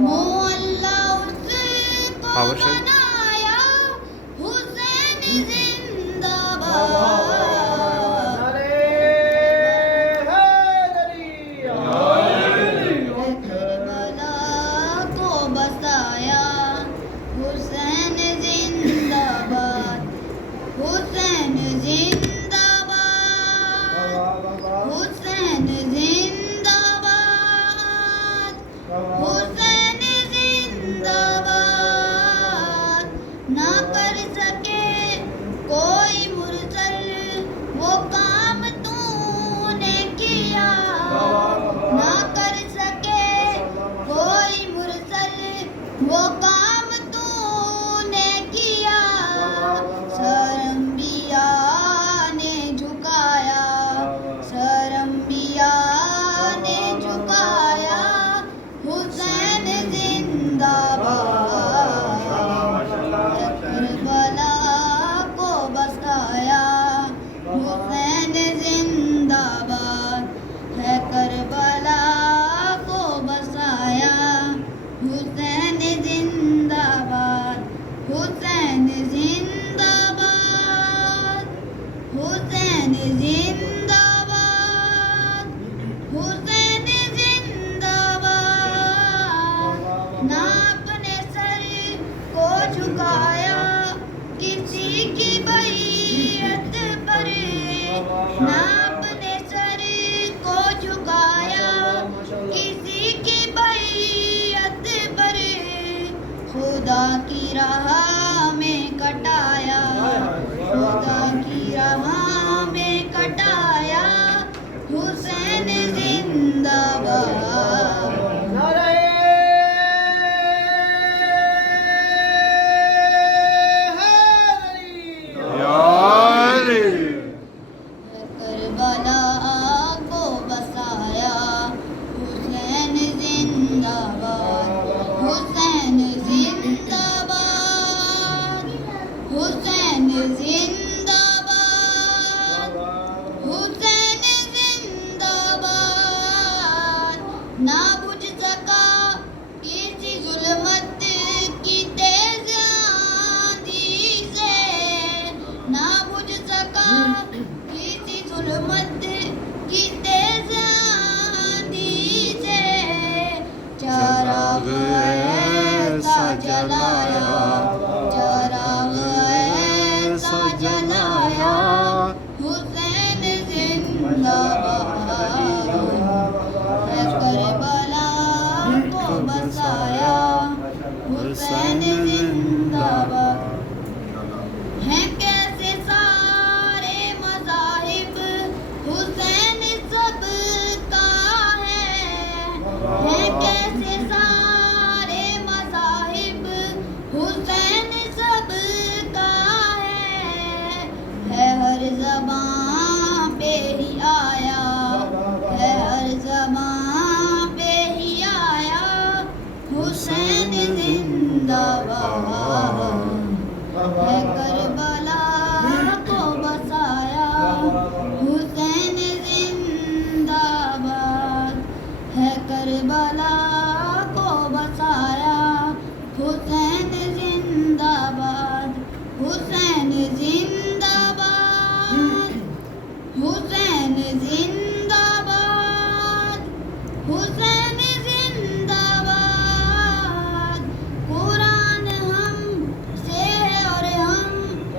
मोहल्ला उसको Power shell. बनाया, हुसैन जिंदाबाद। करबला को बसाया, हुसैन जिंदाबाद, हुसैन जिंदाबाद, हुसैन जिंदाबाद, हुसैन जिंदाबाद। ना कर सके कोई मुरसल वो काम तूने किया, ना कर सके कोई मुरसल वो काम तूने किया। सरंबिया ने झुकाया, सरंबिया ने झुकाया, हुसैन जिंदाबाद। करबला को बसाया, हुसैन जिंदाबाद, है करबला को बसाया, हुसैन जिंदाबाद, हुसैन जिंदाबाद, हुसैन जिंदाबाद, हुसैन जिंदाबाद। ना अपने सर को झुकाया किसी की बैयत पर, ना अपने सर को झुकाया किसी की बैयत पर। खुदा की राह में कटाया, खुदा की राह में कटाया, हुसैन जिंदाबाद। करबला को बसाया, हुसैन जिंदाबाद, हुसैन जिंदाबाद, हुसैन जिंदाबाद, हुसैन जिंदाबाद। ना बुझ सका किसी जुल्मत की तेज आंधी से, ना बुझ सका किसी जुल्मत की तेज आंधी से। चराग ऐसा जलाया, चराग ऐसा जलाया, हुसैन जिंदाबाद। है करबला को बसाया, हुसैन जिंदाबाद। हैं कैसे सारे मज़ाहिब, हुसैन सबका है। हैं कैसे सारे मज़ाहिब, हुसैन सबका है हर ज़बां पे ही आया, है हर ज़बां पे ही आया, हुसैन जिंदाबाद। है करबला को बसाया, हुसैन जिंदाबाद, है करबला को बसाया, हुसैन जिंदाबाद, हुसैन जिंदाबाद, हुसैन जिंदाबाद, हुसैन जिंदाबाद। कुरान हम से है और हम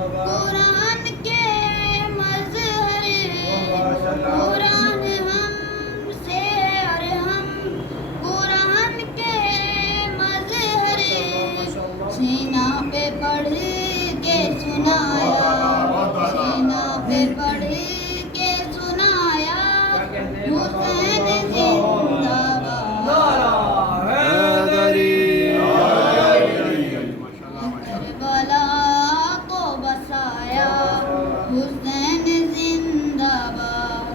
कुरान के मज़हर, कुरान हम से है और हम कुरान के मज़हर। सीना पे पढ़ के सुनाया, सीना पे पढ़ के सुनाया, हुसैन जिंदाबाद। करबला को बसाया, हुसैन जिंदाबाद।